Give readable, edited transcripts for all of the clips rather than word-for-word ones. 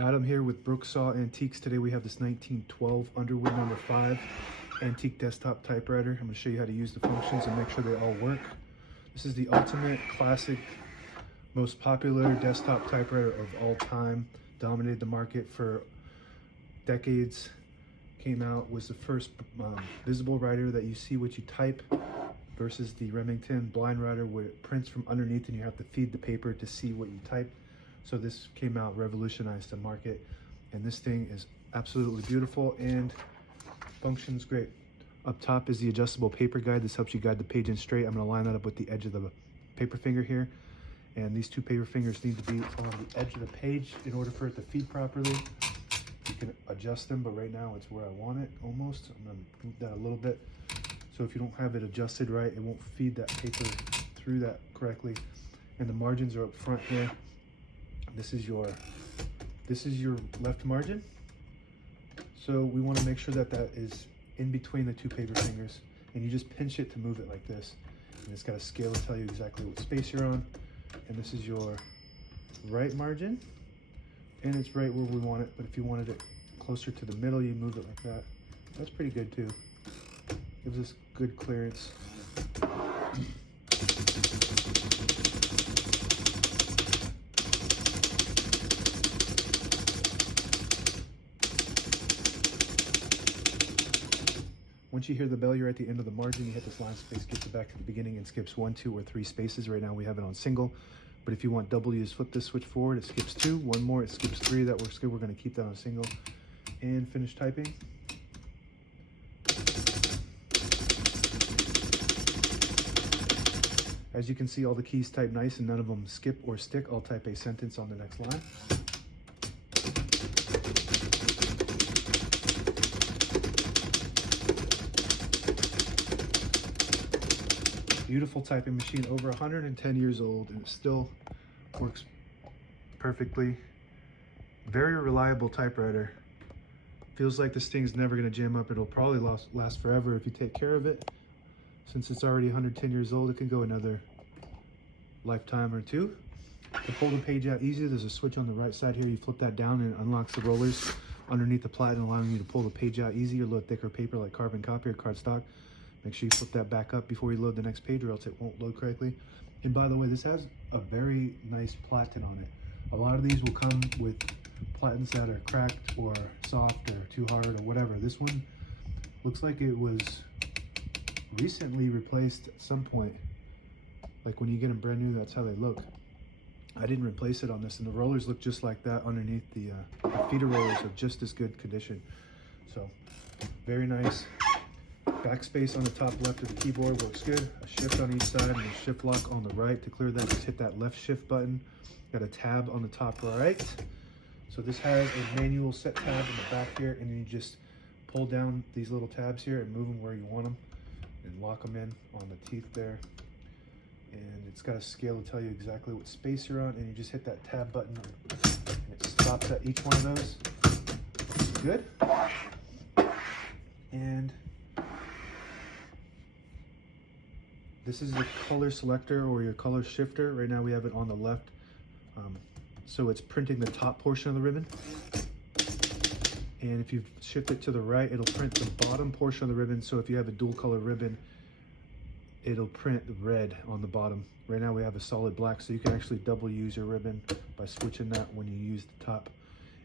Adam here with Brooksaw Antiques. Today we have this 1912 Underwood No.5 antique desktop typewriter. I'm going to show you how to use the functions and make sure they all work. This is the ultimate classic, most popular desktop typewriter of all time. Dominated the market for decades. Came out, was the first visible writer that you see what you type, versus the Remington blind writer where it prints from underneath and you have to feed the paper to see what you type. So this came out, revolutionized the market, and this thing is absolutely beautiful and functions great. Up top is the adjustable paper guide. This helps you guide the page in straight. I'm going to line that up with the edge of the paper finger here, and these two paper fingers need to be on the edge of the page in order for it to feed properly. You can adjust them, but right now it's where I want it almost. I'm going to move that a little bit. So if you don't have it adjusted right, it won't feed that paper through that correctly. And the margins are up front here. This is your left margin. So we want to make sure that that is in between the two paper fingers, and you just pinch it to move it like this. And it's got a scale to tell you exactly what space you're on. And this is your right margin, and it's right where we want it. But if you wanted it closer to the middle, you move it like that. That's pretty good too. Gives us good clearance. Once you hear the bell, you're at the end of the margin. You hit this line space, gets it back to the beginning, and skips 1, 2, or 3 spaces. Right now we have it on single, but if you want double, you just flip this switch forward. It skips 2, 1 more, it skips 3. That works good. We're going to keep that on single and finish typing. As you can see, all the keys type nice and none of them skip or stick. I'll type a sentence on the next line. Beautiful typing machine, over 110 years old, and it still works perfectly. Very reliable typewriter. Feels like this thing's never going to jam up. It'll probably last forever if you take care of it. Since it's already 110 years old, it can go another lifetime or two. To pull the page out easy, there's a switch on the right side here. You flip that down and it unlocks the rollers underneath the platen, allowing you to pull the page out easy. A little thicker paper like carbon copy or cardstock. Make sure you flip that back up before you load the next page, or else it won't load correctly. And by the way, this has a very nice platen on it. A lot of these will come with platens that are cracked or soft or too hard or whatever. This one looks like it was recently replaced at some point. Like when you get them brand new, that's how they look. I didn't replace it on this, and the rollers look just like that underneath. The feeder rollers are just as good condition. So very nice. Backspace on the top left of the keyboard works good. A shift on each side and a shift lock on the right. To clear that, just hit that left shift button. Got a tab on the top right. So this has a manual set tab in the back here, and then you just pull down these little tabs here and move them where you want them and lock them in on the teeth there. And it's got a scale to tell you exactly what space you're on, and you just hit that tab button and it stops at each one of those. Good. And this is the color selector or your color shifter. Right now we have it on the left. So it's printing the top portion of the ribbon. And if you shift it to the right, it'll print the bottom portion of the ribbon. So if you have a dual color ribbon, it'll print red on the bottom. Right now we have a solid black, so you can actually double use your ribbon by switching that when you use the top.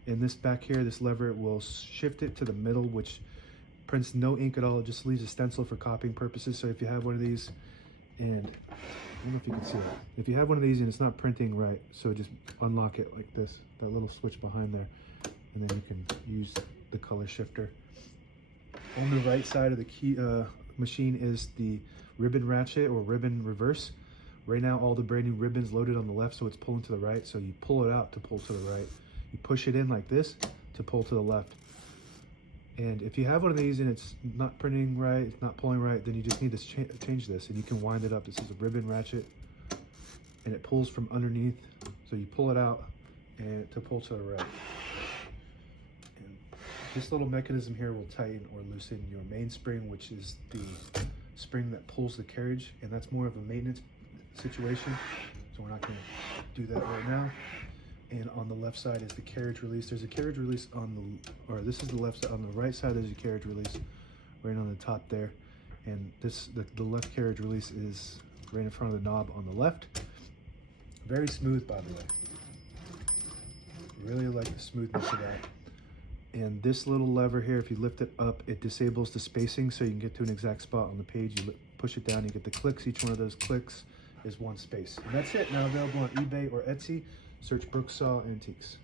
And this back here, this lever will shift it to the middle, which prints no ink at all. It just leaves a stencil for copying purposes. So if you have one of these, and I don't know if you can see it. If you have one of these and it's not printing right, so just unlock it like this, that little switch behind there, and then you can use the color shifter. On the right side of the key machine is the ribbon ratchet or ribbon reverse. Right now all the brand new ribbons loaded on the left, so it's pulling to the right. So you pull it out to pull to the right. You push it in like this to pull to the left. And if you have one of these and it's not printing right, it's not pulling right, then you just need to change this, and you can wind it up. This is a ribbon ratchet, and it pulls from underneath. So you pull it out and to pull to the right. And this little mechanism here will tighten or loosen your mainspring, which is the spring that pulls the carriage, and that's more of a maintenance situation. So we're not going to do that right now. And on the left side is the carriage release. There's a carriage release on the, or this is the left side. On the right side there's a carriage release right on the top there. And this, the left carriage release is right in front of the knob on the left. Very smooth, by the way. Really like the smoothness of that. And this little lever here, if you lift it up, it disables the spacing so you can get to an exact spot on the page. You push it down, you get the clicks. Each one of those clicks is one space. And that's it. Now available on eBay or Etsy. Search Brooksaw Antiques.